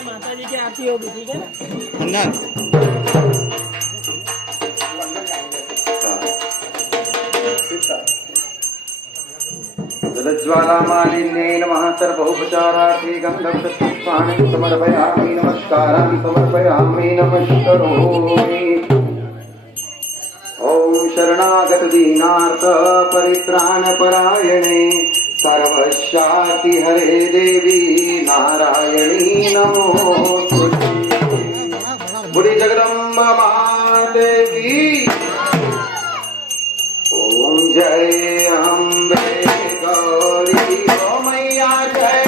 माता जी की आरती होगी, ठीक है ना। जलज्वालामालिन्ये नमः सर्वोपचारार्थी गन्धपुष्पाणि समर्पयामि नमस्कारान् समर्पयामि नमस्करोमि। ॐ शरणागत दीनार्थ परित्राणपरायणे सर्वशान्ति हरे देवी नारायणी नमोस्तुते। बुढ़ी जगदम्बा माते की ओम जय अम्बे गौरी ओ मैया जय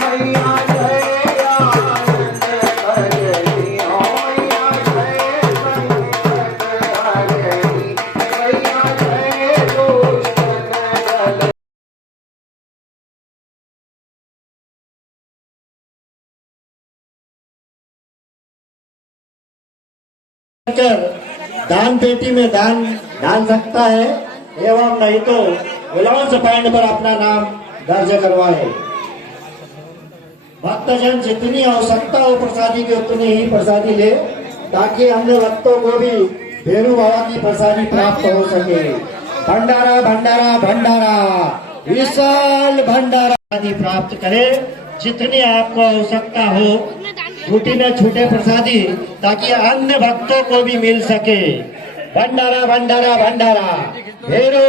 मैया जय आनंद भजनी ओ मैया जय संकट हरनी मैया जय दुष्ट दल। दान पेटी में दान डाल सकता है एवं नहीं तो अलाउंस पॉइंट पर अपना नाम दर्ज करवाए। भक्तजन जितनी आवश्यकता हो प्रसादी की उतनी ही प्रसादी ले, ताकि अन्य भक्तों को भी भैरू बाबा की प्रसादी प्राप्त हो सके। भंडारा भंडारा भंडारा विशाल भंडारा प्राप्त करे। जितनी आपको आवश्यकता हो छूटी में छूटे प्रसादी, ताकि अन्य भक्तों को भी मिल सके। भंडारा भंडारा भंडारा भैरू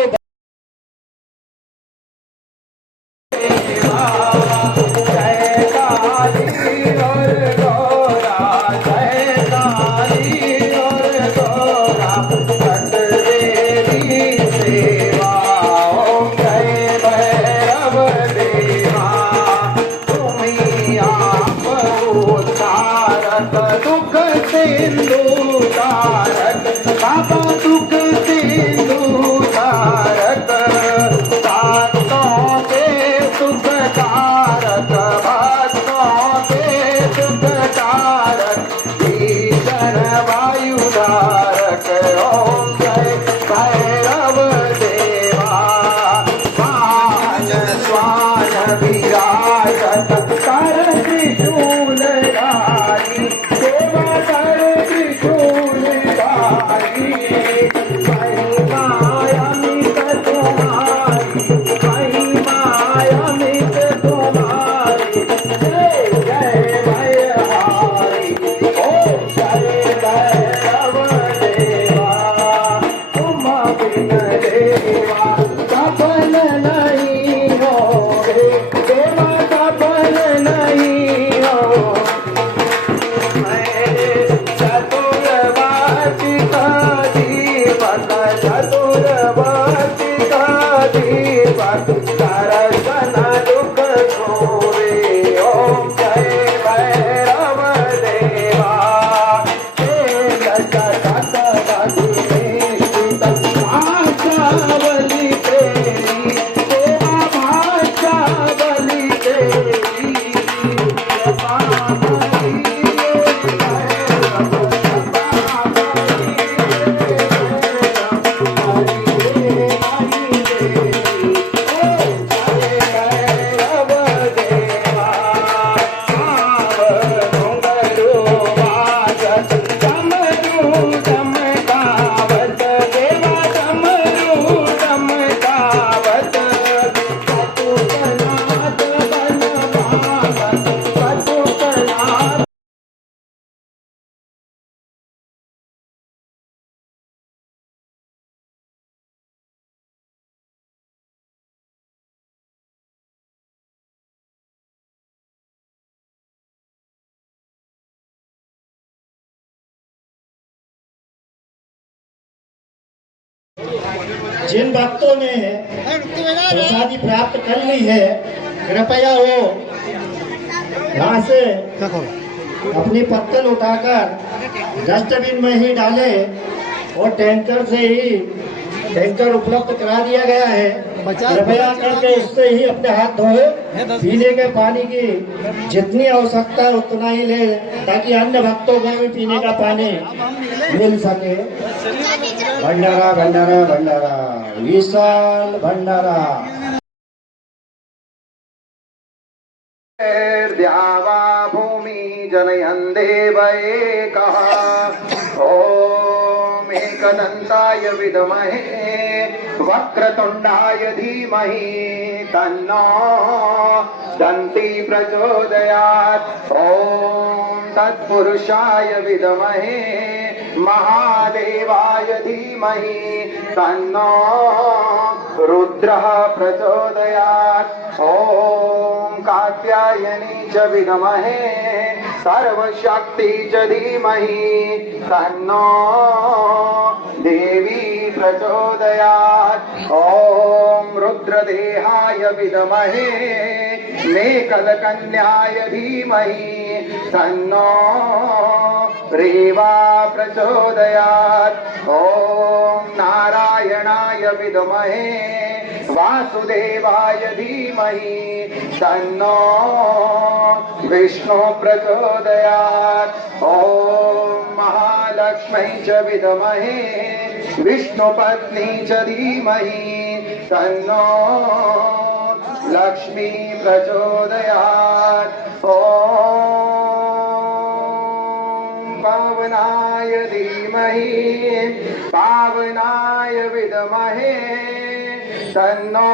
दुख सिंधु तारक बाबा दुख सिंधु तारक भक्तों के सुख कारक भक्तों के सुख कारक भीषण वायु धारक ओम जय भैरव देवा। पांच स्वान विराजत कर त्रिशूल धारी देवा कर त्रिशूल धारी महिमा अमित तुम्हारी महिमा अमित तुम्हारी जय जय भयहारी ओम जय भैरव देवा। तुम बिन देवा सफल नहीं होगे देवा सफल नहीं हो। चतुर्वर्ती का दीपक चतुर्वर्ती का दीपक दर्शन दुख छोड़े ओम जय भैरव देवा। भाषा बलि तेरी देवा भाषा बलि तेरी जिन भक्तों ने प्रसादी प्राप्त कर ली है, कृपया वो यहाँ से अपनी पत्तल उठाकर डस्टबिन में ही डाले और टैंकर से ही टैंकर उपलब्ध करा दिया गया है। कृपया करके उससे ही अपने हाथ धोए। पीने के पानी की जितनी आवश्यकता है उतना ही ले, ताकि अन्य भक्तों को भी पीने का पानी मिल सके। भंडारा भंडारा भंडारा, विशाल भंडारा। द्यावा भूमि जनयन् देव एकः। ॐ एकदन्ताय विद्महे वक्रतुण्डाय धीमहि तन्नो दन्ती प्रचोदयात्। ॐ तत्पुरुषाय विद्महे महादेवाय धीमहि तन्नो रुद्रः प्रचोदयात्। ॐ कात्यायनी च विद्महे सर्वशक्ति च धीमहि तन्नो देवी प्रचोदयात्। ॐ रुद्रदेहाय विद्महे मेखलकन्याय धीमहि तन्नो रेवा प्रचोदयात्। ॐ नारायणाय विद्महे वासुदेवाय धीमहि तन्नो विष्णु प्रचोदयात्। ॐ महालक्ष्मै च विद्महे विष्णुपत्नी च धीमहि तन्नो लक्ष्मी प्रचोदयात्। ॐ पावनाय धीमहि पावनाय विद्महे तन्नो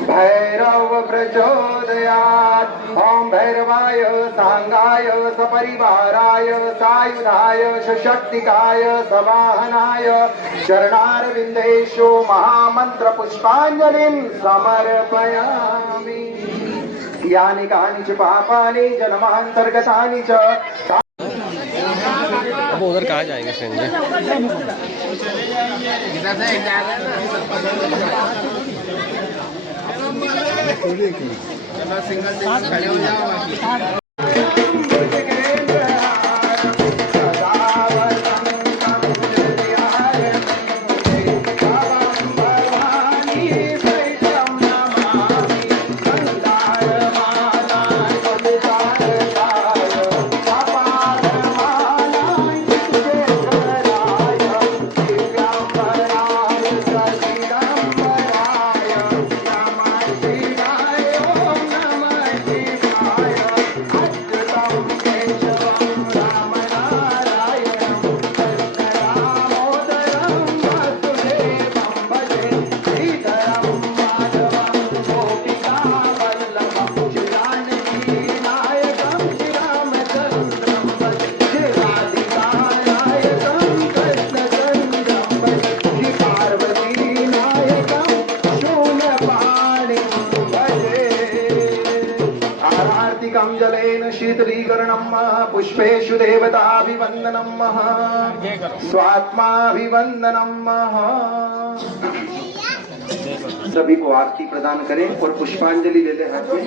भैरव प्रचोदयात्। ॐ भैरवाय सांगाय सपरिवाराय सायुधाय सशक्तिकाय सवाहनाय चरणारविन्देषु महामन्त्र पुष्पाञ्जलिं समर्पयामि। यानि कानि च पापानि जन्मान्तर्गतानि च। अब उधर कहाँ जाएंगे संजय? जलेन शीतलीकरणं पुष्पेषु देवताभिवन्दनं स्वात्माभिवन्दनं। सभी को आरती प्रदान करें और पुष्पांजलि दे दें हाथ में।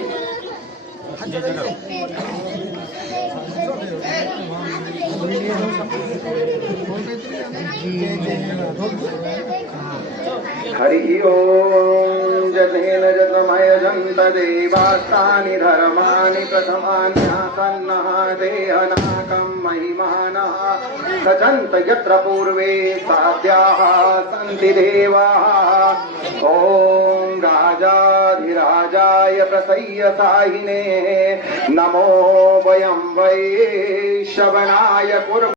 हरि ओम जतेन जतमयजन्त देवास्तानि धर्माणि प्रथमान्यासन्नः देहनाकं महिमानः सजन्त यत्र पूर्वे साध्याः सन्ति देवाः। ॐ राजाधिराजाय प्रसय्य साहिने नमो वयं वै श्रवणाय कुर्मः।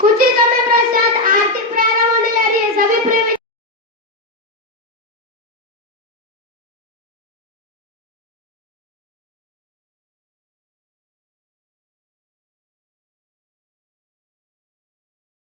खुशी समय प्रसाद आरती